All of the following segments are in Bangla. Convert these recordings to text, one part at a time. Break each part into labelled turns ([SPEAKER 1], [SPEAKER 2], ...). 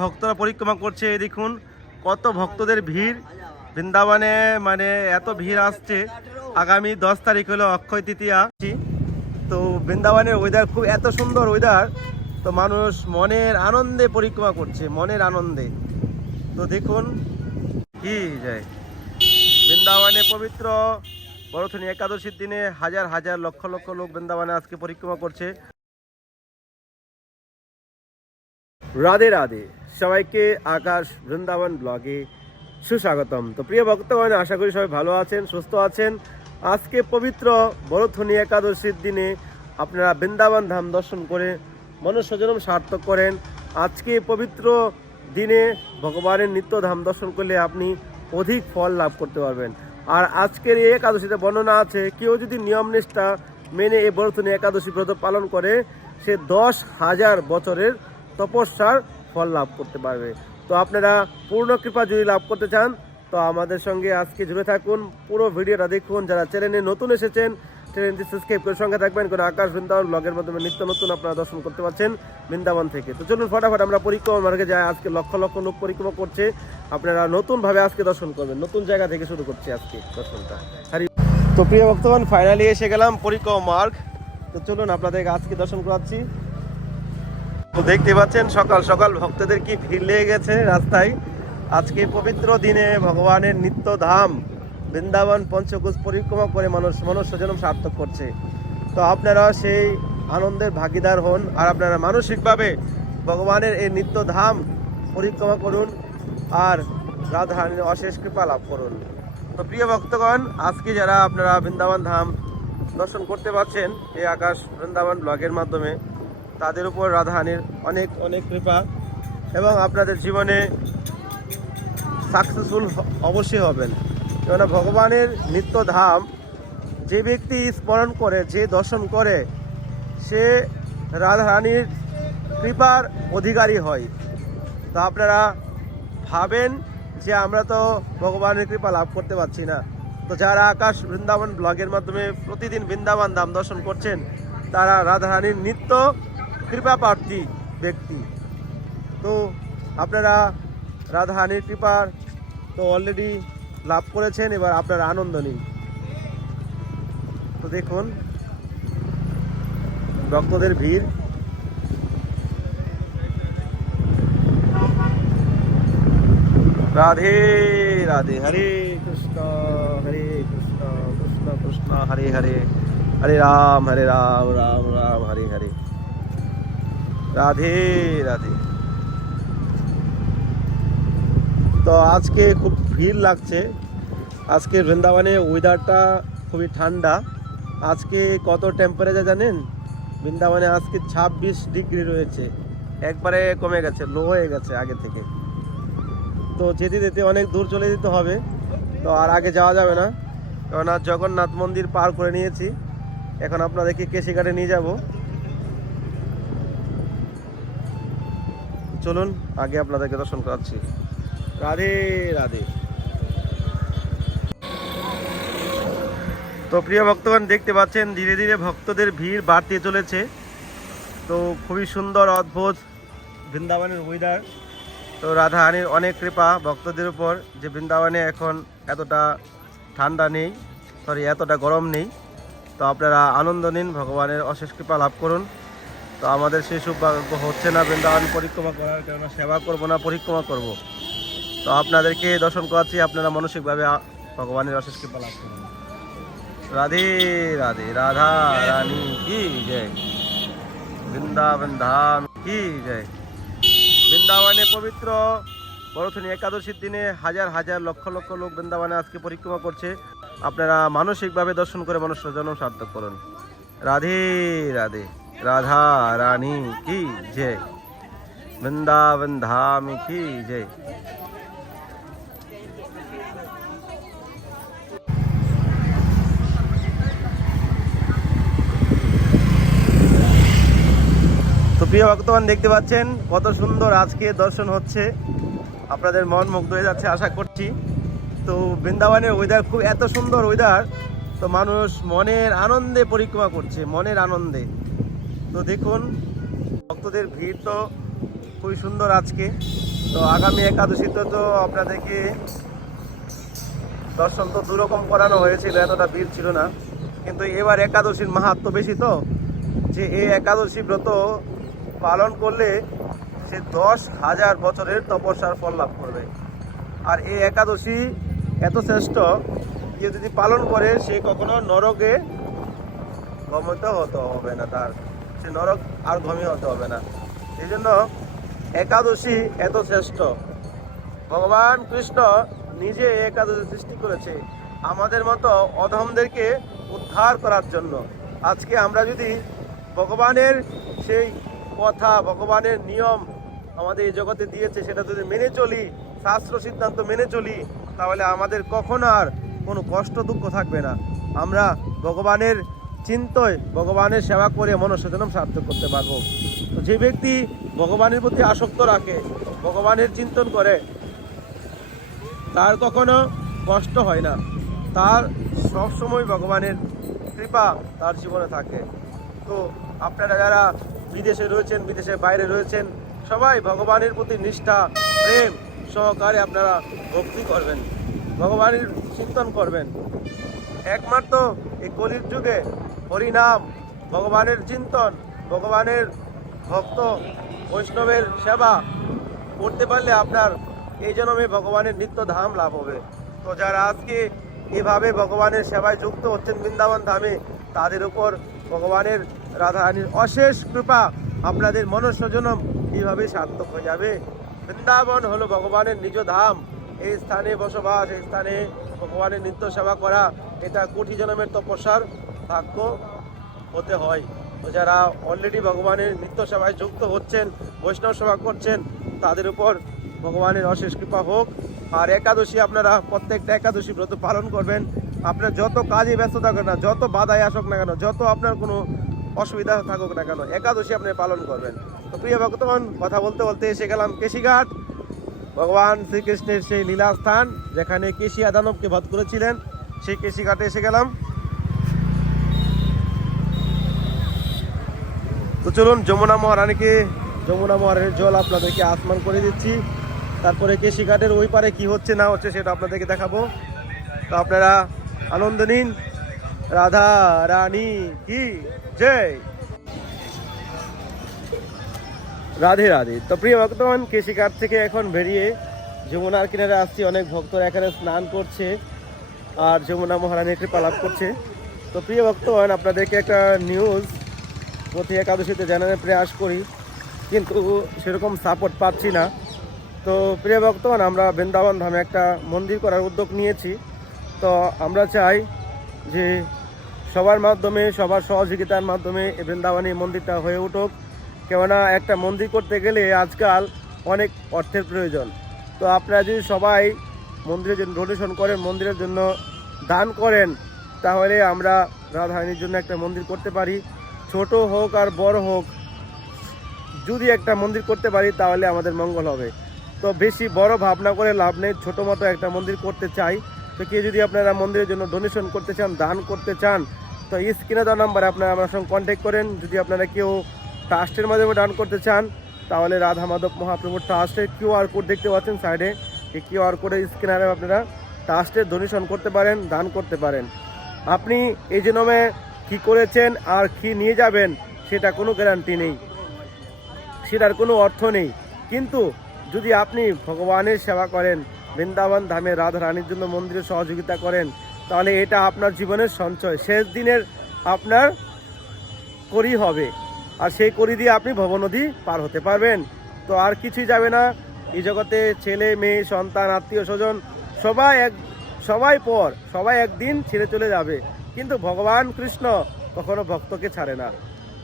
[SPEAKER 1] ভক্তরা পরিক্রমা করছে দেখুন কত ভক্তদের ভিড় বৃন্দাবনে মানে এত ভিড় আসছে আগামী দশ তারিখ হলো অক্ষয় তৃতীয়া তো বৃন্দাবনের ওয়েদার খুব এত সুন্দর ওয়েদার তো মানুষ মনের আনন্দে পরিক্রমা করছে মনের আনন্দে তো দেখুন কি যায় বৃন্দাবনে পবিত্র বরথনী একাদশীর দিনে হাজার হাজার লক্ষ লক্ষ লোক বৃন্দাবনে আজকে পরিক্রমা করছে রাধে রাধে সবাইকে আকাশ বৃন্দাবন ব্লগে সুস্বাগতম তো প্রিয় ভক্তগণ আশা করি সবাই ভালো আছেন সুস্থ আছেন আজকে পবিত্র বরথনি একাদশীর দিনে আপনারা বৃন্দাবন ধাম দর্শন করে মনুষ্যজনম সার্থক করেন আজকে পবিত্র দিনে ভগবানের নিত্য ধাম দর্শন করলে আপনি অধিক ফল লাভ করতে পারবেন আর আজকের এই একাদশীতে বর্ণনা আছে কেউ যদি নিয়ম নিষ্ঠা মেনে এই বরথনি একাদশী ব্রত পালন করে সে দশ হাজার বছরের তপস্যার ফল লাভ করতে পারবে তো আপনারা পূর্ণ কৃপা যদি লাভ করতে চান তো আমাদের সঙ্গে আজকে জুড়ে থাকুন পুরো ভিডিওটা দেখুন যারা চ্যানেলে নতুন এসেছেন চ্যানেলটি সাবস্ক্রাইব করে সঙ্গে থাকবেন কোনো আকাশ বৃন্দাবন ব্লগের মাধ্যমে নিত্য নতুন আপনারা দর্শন করতে পারছেন বৃন্দাবন থেকে তো চলুন ফটাফট আমরা পরিক্রমা মার্গে যাই আজকে লক্ষ লক্ষ লোক পরিক্রমা করছে আপনারা নতুনভাবে আজকে দর্শন করবেন নতুন জায়গা থেকে শুরু করছি আজকে দর্শনটা হারি তো প্রিয় ভক্তগণ ফাইনালি এসে গেলাম পরিক্রমা মার্গ তো চলুন আপনাদেরকে আজকে দর্শন করাচ্ছি দেখতে পাচ্ছেন সকাল সকাল ভক্তদের কি ভিড় লেগে গেছে রাস্তায় আজকে পবিত্র দিনে ভগবানের নিত্য ধাম বৃন্দাবন পঞ্চকোষ পরিক্রমা করে মানুষ মানুষ সার্থক করছে তো আপনারা সেই আনন্দের ভাগিদার হন আর আপনারা মানসিকভাবে ভগবানের এই নিত্য ধাম পরিক্রমা করুন আর রাধারানীর অশেষ কৃপা লাভ করুন তো প্রিয় ভক্তগণ আজকে যারা আপনারা বৃন্দাবন ধাম দর্শন করতে পারছেন এই আকাশ বৃন্দাবন ব্লগের মাধ্যমে তাদের উপর রাধাহানির অনেক অনেক কৃপা এবং আপনাদের জীবনে সাকসেসফুল অবশ্যই হবেন কেননা ভগবানের নিত্য ধাম যে ব্যক্তি স্মরণ করে যে দর্শন করে সে রাধারানীর কৃপার অধিকারী হয় তো আপনারা ভাবেন যে আমরা তো ভগবানের কৃপা লাভ করতে পারছি না তো যারা আকাশ বৃন্দাবন ব্লগের মাধ্যমে প্রতিদিন বৃন্দাবন ধাম দর্শন করছেন তারা রাধারানীর নিত্য কৃপা প্রার্থী ব্যক্তি তো আপনারা রাধা হানির কৃপার তো অলরেডি লাভ করেছেন এবার আপনার আনন্দ নিন তো দেখুন ভক্তদের ভিড় রাধে রাধে হরে কৃষ্ণ হরে কৃষ্ণ কৃষ্ণ কৃষ্ণ হরে হরে হরে রাম হরে রাম রাম রাম হরে হরে রাধে রাধে তো আজকে খুব ভিড় লাগছে আজকে বৃন্দাবনে ওয়েদারটা খুবই ঠান্ডা আজকে কত টেম্পারেচার জানেন বৃন্দাবনে আজকে ছাব্বিশ ডিগ্রি রয়েছে একবারে কমে গেছে লো হয়ে গেছে আগে থেকে তো যেতে যেতে অনেক দূর চলে যেতে হবে তো আর আগে যাওয়া যাবে না কেননা জগন্নাথ মন্দির পার করে নিয়েছি এখন আপনাদেরকে কেশিঘাটে নিয়ে যাবো চলুন আগে আপনাদেরকে দর্শন করাচ্ছি রাধে রাধে তো প্রিয় ভক্তগণ দেখতে পাচ্ছেন ধীরে ধীরে ভক্তদের ভিড় বাড়তে চলেছে তো খুবই সুন্দর অদ্ভুত বৃন্দাবনের উইদার তো রাধাহানির অনেক কৃপা ভক্তদের উপর যে বৃন্দাবনে এখন এতটা ঠান্ডা নেই সরি এতটা গরম নেই তো আপনারা আনন্দ নিন ভগবানের অশেষ কৃপা লাভ করুন তো আমাদের সেই সৌভাগ্য হচ্ছে না বৃন্দাবন পরিক্রমা করার কারণে সেবা করব না পরিক্রমা করব তো আপনাদেরকে দর্শন করাচ্ছি আপনারা মানসিকভাবে ভগবানের অশেষ কৃপা লাভ করবেন রাধে রাধে রাধা রানী কি জয় বৃন্দাবন ধাম কি জয় বৃন্দাবনে পবিত্র বরথনী একাদশীর দিনে হাজার হাজার লক্ষ লক্ষ লোক বৃন্দাবনে আজকে পরিক্রমা করছে আপনারা মানসিকভাবে দর্শন করে মানুষের জন্ম সার্থক করুন রাধে রাধে রাধা রানী কি জয় বৃন্দাবন ধাম কি জয় তো প্রিয় ভক্তবান দেখতে পাচ্ছেন কত সুন্দর আজকে দর্শন হচ্ছে আপনাদের মন মুগ্ধ হয়ে যাচ্ছে আশা করছি তো বৃন্দাবনের ওয়েদার খুব এত সুন্দর ওয়েদার তো মানুষ মনের আনন্দে পরিক্রমা করছে মনের আনন্দে তো দেখুন ভক্তদের ভিড় তো খুবই সুন্দর আজকে তো আগামী একাদশীতে তো আপনাদেরকে দর্শন তো দুরকম করানো হয়েছিল এতটা ভিড় ছিল না কিন্তু এবার একাদশীর মাহাত্ম বেশি তো যে এই একাদশী ব্রত পালন করলে সে দশ হাজার বছরের তপস্যার ফল লাভ করবে আর এই একাদশী এত শ্রেষ্ঠ যে যদি পালন করে সে কখনো নরকে গমিত হতে হবে না তার হচ্ছে নরক আর ঘমি হতে হবে না এই জন্য একাদশী এত শ্রেষ্ঠ ভগবান কৃষ্ণ নিজে একাদশী সৃষ্টি করেছে আমাদের মতো অধমদেরকে উদ্ধার করার জন্য আজকে আমরা যদি ভগবানের সেই কথা ভগবানের নিয়ম আমাদের এই জগতে দিয়েছে সেটা যদি মেনে চলি শাস্ত্র সিদ্ধান্ত মেনে চলি তাহলে আমাদের কখন আর কোনো কষ্ট দুঃখ থাকবে না আমরা ভগবানের চিন্তয় ভগবানের সেবা করে মনস্বজনম সার্থক করতে পারবো তো যে ব্যক্তি ভগবানের প্রতি আসক্ত রাখে ভগবানের চিন্তন করে তার কখনো কষ্ট হয় না তার সবসময় ভগবানের কৃপা তার জীবনে থাকে তো আপনারা যারা বিদেশে রয়েছেন বিদেশে বাইরে রয়েছেন সবাই ভগবানের প্রতি নিষ্ঠা প্রেম সহকারে আপনারা ভক্তি করবেন ভগবানের চিন্তন করবেন একমাত্র এই কলির যুগে হরিনাম ভগবানের চিন্তন ভগবানের ভক্ত বৈষ্ণবের সেবা করতে পারলে আপনার এই জন্মে ভগবানের নিত্য ধাম লাভ হবে তো যারা আজকে এভাবে ভগবানের সেবায় যুক্ত হচ্ছেন বৃন্দাবন ধামে তাদের উপর ভগবানের রাধারানীর অশেষ কৃপা আপনাদের জনম কীভাবে সার্থক হয়ে যাবে বৃন্দাবন হলো ভগবানের নিজ ধাম এই স্থানে বসবাস এই স্থানে ভগবানের নিত্য সেবা করা এটা কোটি জনমের তপস্যার ভাগ্য হতে হয় তো যারা অলরেডি ভগবানের নিত্য সেবায় যুক্ত হচ্ছেন বৈষ্ণব সেবা করছেন তাদের উপর ভগবানের অশেষ কৃপা হোক আর একাদশী আপনারা প্রত্যেকটা একাদশী ব্রত পালন করবেন আপনার যত কাজে ব্যস্ত থাকুক না যত বাধায় আসুক না কেন যত আপনার কোনো অসুবিধা থাকুক না কেন একাদশী আপনি পালন করবেন তো প্রিয় ভক্তগণ কথা বলতে বলতে এসে গেলাম কেশিঘাট ভগবান শ্রীকৃষ্ণের সেই লীলাস্থান যেখানে কেশি আদানবকে বধ করেছিলেন সেই কেশিঘাটে এসে গেলাম তো চলুন যমুনা মহারানীকে যমুনা মহারানীর জল আপনাদেরকে আসমান করে দিচ্ছি তারপরে ঘাটের ওই পারে কি হচ্ছে না হচ্ছে সেটা আপনাদেরকে দেখাবো তো আপনারা আনন্দ নিন রাধা রানী কি জয় রাধে রাধে তো প্রিয় ভক্তমান ঘাট থেকে এখন বেরিয়ে যমুনার কিনারে আসছি অনেক ভক্তরা এখানে স্নান করছে আর যমুনা মহারানী একটি পালাপ করছে তো প্রিয় ভক্তমান আপনাদেরকে একটা নিউজ প্রতি একাদশীতে জানানোর প্রয়াস করি কিন্তু সেরকম সাপোর্ট পাচ্ছি না তো প্রিয় ভক্তমান আমরা বৃন্দাবন ধামে একটা মন্দির করার উদ্যোগ নিয়েছি তো আমরা চাই যে সবার মাধ্যমে সবার সহযোগিতার মাধ্যমে এই মন্দিরটা হয়ে উঠুক কেননা একটা মন্দির করতে গেলে আজকাল অনেক অর্থের প্রয়োজন তো আপনারা যদি সবাই মন্দিরের জন্য ডোনেশন করেন মন্দিরের জন্য দান করেন তাহলে আমরা রাধারানীর জন্য একটা মন্দির করতে পারি ছোট হোক আর বড় হোক যদি একটা মন্দির করতে পারি তাহলে আমাদের মঙ্গল হবে তো বেশি বড় ভাবনা করে লাভ নেই ছোটো মতো একটা মন্দির করতে চাই তো কেউ যদি আপনারা মন্দিরের জন্য ডোনেশন করতে চান দান করতে চান তো এই স্ক্রিনে দেওয়া নাম্বারে আপনারা আমার সঙ্গে কন্ট্যাক্ট করেন যদি আপনারা কেউ ট্রাস্টের মাধ্যমে দান করতে চান তাহলে রাধা মাধব মহাপ্রভুর ট্রাস্টের কিউআর কোড দেখতে পাচ্ছেন সাইডে এই কিউআর কোডের স্ক্যানারে আপনারা ট্রাস্টের ডোনেশন করতে পারেন দান করতে পারেন আপনি এই জন্মে কি করেছেন আর কি নিয়ে যাবেন সেটা কোনো গ্যারান্টি নেই সেটার কোনো অর্থ নেই কিন্তু যদি আপনি ভগবানের সেবা করেন বৃন্দাবন ধামে রাধা রানীর জন্য মন্দিরে সহযোগিতা করেন তাহলে এটা আপনার জীবনের সঞ্চয় শেষ দিনের আপনার করি হবে আর সেই করি দিয়ে আপনি ভবনদী পার হতে পারবেন তো আর কিছুই যাবে না এই জগতে ছেলে মেয়ে সন্তান আত্মীয় স্বজন সবাই এক সবাই পর সবাই একদিন ছেড়ে চলে যাবে কিন্তু ভগবান কৃষ্ণ কখনো ভক্তকে ছাড়ে না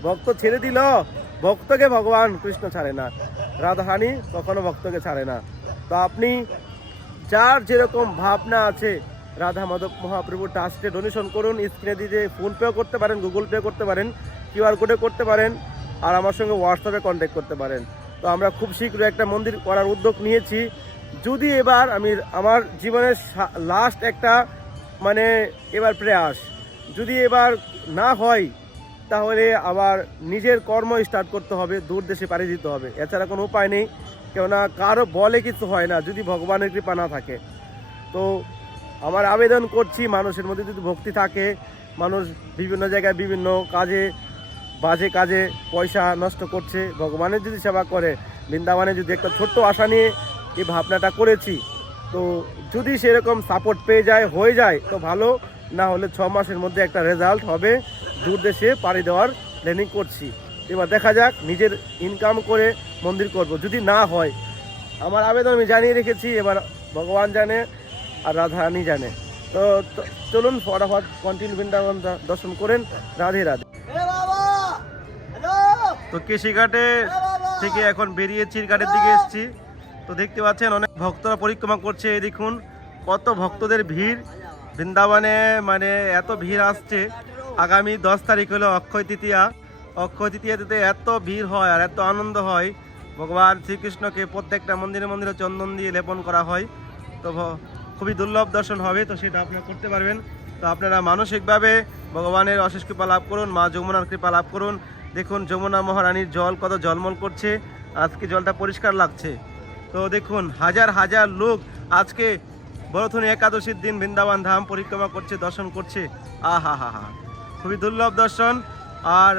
[SPEAKER 1] ভক্ত ছেড়ে দিল ভক্তকে ভগবান কৃষ্ণ ছাড়ে না রাধাহানি কখনো ভক্তকে ছাড়ে না তো আপনি যার যেরকম ভাবনা আছে রাধা মাধব মহাপ্রভু টাস্টে ডোনেশন করুন স্ক্রিনে দিয়ে ফোন পেও করতে পারেন গুগল পে করতে পারেন কিউআর কোডে করতে পারেন আর আমার সঙ্গে হোয়াটসঅ্যাপে কন্ট্যাক্ট করতে পারেন তো আমরা খুব শীঘ্র একটা মন্দির করার উদ্যোগ নিয়েছি যদি এবার আমি আমার জীবনের লাস্ট একটা মানে এবার প্রয়াস যদি এবার না হয় তাহলে আবার নিজের কর্ম স্টার্ট করতে হবে দূর দেশে পারি দিতে হবে এছাড়া কোনো উপায় নেই কেননা কারো বলে কিছু হয় না যদি ভগবানের কৃপা না থাকে তো আমার আবেদন করছি মানুষের মধ্যে যদি ভক্তি থাকে মানুষ বিভিন্ন জায়গায় বিভিন্ন কাজে বাজে কাজে পয়সা নষ্ট করছে ভগবানের যদি সেবা করে বৃন্দাবনে যদি একটা ছোট্ট আশা নিয়ে এই ভাবনাটা করেছি তো যদি সেরকম সাপোর্ট পেয়ে যায় হয়ে যায় তো ভালো না হলে ছ মাসের মধ্যে একটা রেজাল্ট হবে দূর দেশে পাড়ি দেওয়ার প্ল্যানিং করছি এবার দেখা যাক নিজের ইনকাম করে মন্দির করব যদি না হয় আমার আবেদন আমি জানিয়ে রেখেছি এবার ভগবান জানে আর রাধারানী জানে তো চলুন ফটাফট কন্টিনিউ বৃন্দাবন দর্শন করেন রাধে রাধে তো কেশিঘাটে থেকে এখন বেরিয়েছি ঘাটের দিকে এসছি তো দেখতে পাচ্ছেন অনেক ভক্তরা পরিক্রমা করছে এই দেখুন কত ভক্তদের ভিড় বৃন্দাবনে মানে এত ভিড় আসছে আগামী দশ তারিখ হলো অক্ষয় তৃতীয়া অক্ষয় তৃতীয়াতে এত ভিড় হয় আর এত আনন্দ হয় ভগবান শ্রীকৃষ্ণকে প্রত্যেকটা মন্দিরে মন্দিরে চন্দন দিয়ে লেপন করা হয় তো খুবই দুর্লভ দর্শন হবে তো সেটা আপনারা করতে পারবেন তো আপনারা মানসিকভাবে ভগবানের অশেষ কৃপা লাভ করুন মা যমুনার কৃপা লাভ করুন দেখুন যমুনা মহারানীর জল কত জলমল করছে আজকে জলটা পরিষ্কার লাগছে তো দেখুন হাজার হাজার লোক আজকে বরথনী একাদশীর দিন বৃন্দাবন ধাম পরিক্রমা করছে দর্শন করছে আহা হা হা খুবই দুর্লভ দর্শন আর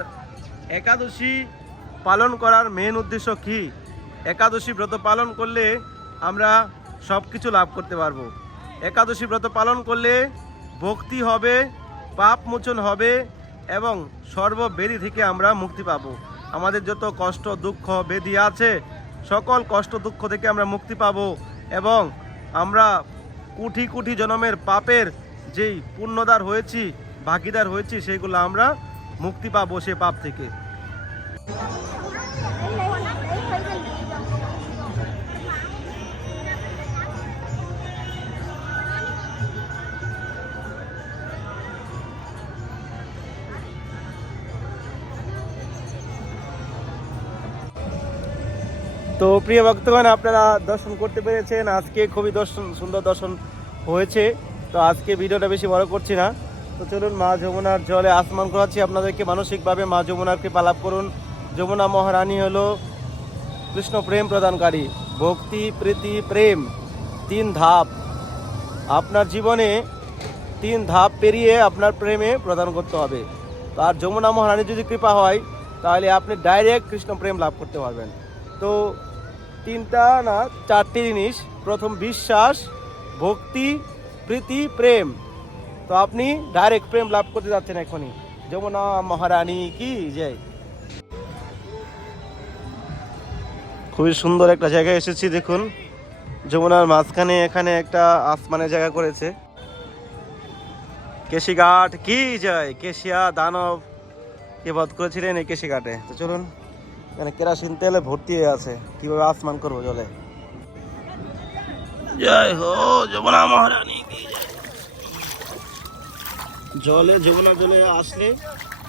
[SPEAKER 1] একাদশী পালন করার মেন উদ্দেশ্য কি একাদশী ব্রত পালন করলে আমরা সব কিছু লাভ করতে পারবো একাদশী ব্রত পালন করলে ভক্তি হবে পাপ মোচন হবে এবং সর্ববেদি থেকে আমরা মুক্তি পাব আমাদের যত কষ্ট দুঃখ বেদি আছে সকল কষ্ট দুঃখ থেকে আমরা মুক্তি পাব এবং আমরা কোটি কোটি জনমের পাপের যেই পুণ্যদার হয়েছি ভাগিদার হয়েছি সেইগুলো আমরা মুক্তি পাবো সে পাপ থেকে তো প্রিয় ভক্তগণ আপনারা দর্শন করতে পেরেছেন আজকে খুবই দর্শন সুন্দর দর্শন হয়েছে তো আজকে ভিডিওটা বেশি বড় করছি না তো চলুন মা যমুনার জলে আসমান করাচ্ছি আপনাদেরকে মানসিকভাবে মা যমুনার কৃপা লাভ করুন যমুনা মহারানী হলো কৃষ্ণ প্রেম প্রদানকারী ভক্তি প্রীতি প্রেম তিন ধাপ আপনার জীবনে তিন ধাপ পেরিয়ে আপনার প্রেমে প্রদান করতে হবে আর যমুনা মহারানী যদি কৃপা হয় তাহলে আপনি ডাইরেক্ট কৃষ্ণ প্রেম লাভ করতে পারবেন তো তিনটা না চারটি জিনিস প্রথম বিশ্বাস ভক্তি প্রীতি প্রেম তো আপনি ডাইরেক্ট প্রেম লাভ করতে যাচ্ছেন এখনই যমুনা মহারানী কি জয় খুবই সুন্দর একটা জায়গায় এসেছি দেখুন যমুনার মাঝখানে এখানে একটা আসমানের জায়গা করেছে কেশিঘাট কি জয় কেশিয়া দানব কে বধ করেছিলেন এই কেশিঘাটে তো চলুন এখানে কেরাসিন তেলে ভর্তি হয়ে আছে কিভাবে আসমান করবো জলে জয় হো যমুনা মহারানী জলে যমুনা জলে আসলে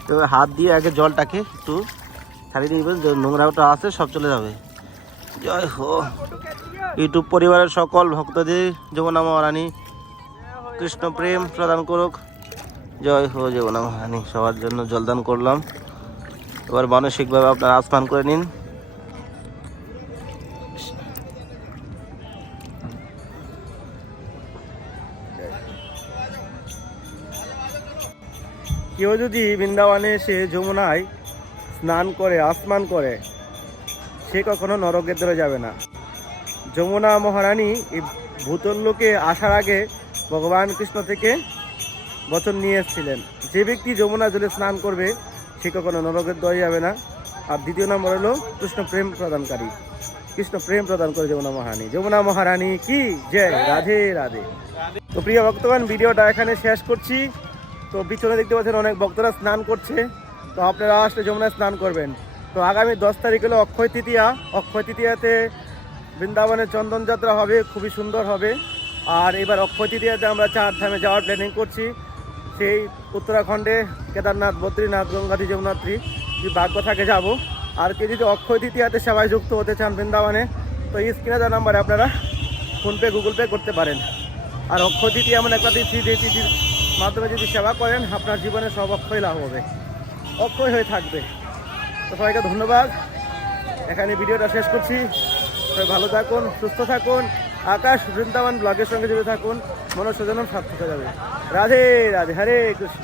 [SPEAKER 1] তবে হাত দিয়ে আগে জলটাকে একটু ছাড়িয়ে নিবেন নোংরাটা আছে সব চলে যাবে জয় হো ইউটিউব পরিবারের সকল ভক্তদের যমুনা মহারানী কৃষ্ণ প্রেম প্রদান করুক জয় হো যমুনা মহারানী সবার জন্য জলদান করলাম এবার মানসিকভাবে আপনারা আসমান করে নিন কেউ যদি বৃন্দাবনে এসে যমুনায় স্নান করে আসমান করে সে কখনো নরকের ধরে যাবে না যমুনা মহারানী এই ভূতল লোকে আসার আগে ভগবান কৃষ্ণ থেকে বচন নিয়ে এসেছিলেন যে ব্যক্তি যমুনা জলে স্নান করবে সে কখনো নরকের দেওয়া যাবে না আর দ্বিতীয় নম্বর হলো কৃষ্ণ প্রেম প্রদানকারী কৃষ্ণ প্রেম প্রদান করে যমুনা মহারানী যমুনা মহারানী কি জয় রাধে রাধে তো প্রিয় ভক্তগণ ভিডিওটা এখানে শেষ করছি তো পিছনে দেখতে পাচ্ছেন অনেক ভক্তরা স্নান করছে তো আপনারা আসলে যমুনা স্নান করবেন তো আগামী দশ তারিখ হলো অক্ষয় তৃতীয়া অক্ষয় তৃতীয়াতে বৃন্দাবনের চন্দনযাত্রা হবে খুবই সুন্দর হবে আর এবার অক্ষয় তৃতীয়াতে আমরা চার ধামে যাওয়ার প্ল্যানিং করছি সেই উত্তরাখণ্ডে কেদারনাথ বদ্রীনাথ গঙ্গাধী যমুনাত্রী যে থাকে যাবো আর কেউ যদি অক্ষয় তৃতীয়াতে সেবায় যুক্ত হতে চান বৃন্দাবনে তো এই স্ক্রিনে নাম্বারে আপনারা ফোনপে গুগল পে করতে পারেন আর অক্ষয় তৃতীয় এমন একটা তিথি যে তিথির মাধ্যমে যদি সেবা করেন আপনার জীবনে সব অক্ষয় লাভ হবে অক্ষয় হয়ে থাকবে তো সবাইকে ধন্যবাদ এখানে ভিডিওটা শেষ করছি সবাই ভালো থাকুন সুস্থ থাকুন আকাশ বৃন্দাবন ব্লগের সঙ্গে জুড়ে থাকুন মনোসজনম সার্থক যাবে রাধে রাধে হরে কৃষ্ণ